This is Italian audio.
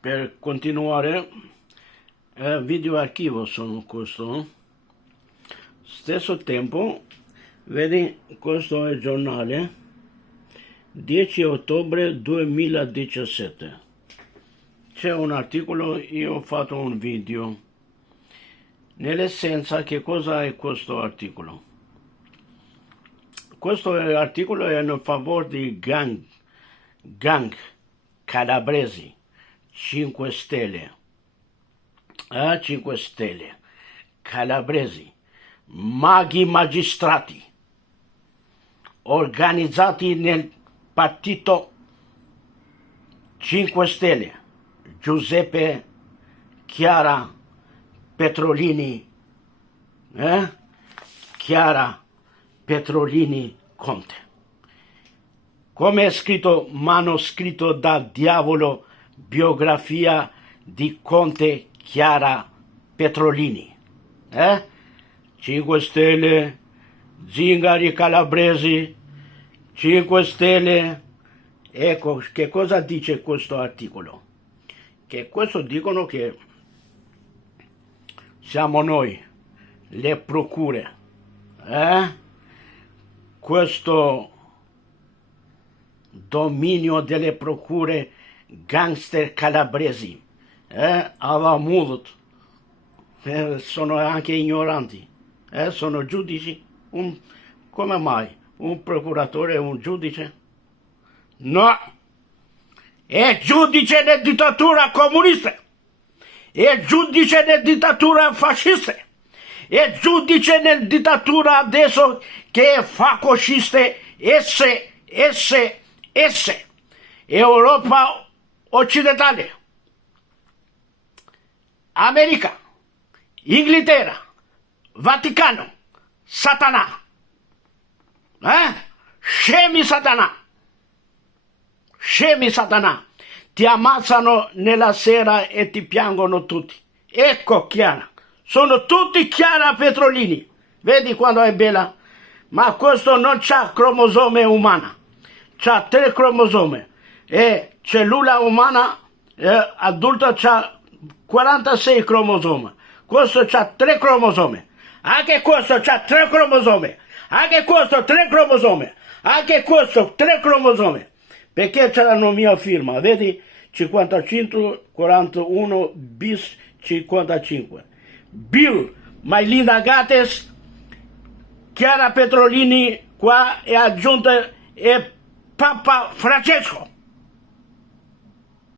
per continuare, video archivo sono questo. Stesso tempo, vedi, questo è il giornale 10 ottobre 2017. C'è un articolo, io ho fatto un video. Nell'essenza, che cosa è questo articolo? Questo articolo è in favore di gang calabresi 5 Stelle, 5 Stelle, calabresi, maghi magistrati, organizzati nel partito 5 Stelle, Giuseppe Chiara Petrolini, Chiara Petrolini Conte. Come è scritto, manoscritto da diavolo, biografia di Conte Chiara Petrolini. 5 Stelle, zingari calabresi, 5 Stelle. Ecco, che cosa dice questo articolo? Che questo dicono che siamo noi, le procure, questo dominio delle procure gangster calabresi, Alamut, sono anche ignoranti, sono giudici, come mai? Un procuratore è un giudice? No, è giudice della dittatura comunista, è giudice della dittatura fascista, è giudice della dittatura adesso che è fascista, Europa occidentale, America, Inghilterra, Vaticano, Satana, scemi Satana, ti ammazzano nella sera e ti piangono tutti. Ecco Chiara, sono tutti Chiara Petrolini, vedi quando è bella? Ma questo non c'ha cromosome umana, c'ha 3 cromosome e cellula umana adulta c'ha 46 cromosome, questo c'ha 3 cromosome, anche questo c'ha 3 cromosome, anche questo 3 cromosome, anche questo 3 cromosome, perché c'è la mia firma, vedi? 55 41 bis 55. Bill, Mailina Gates, Chiara Petrolini qua è aggiunta e Papa Francesco.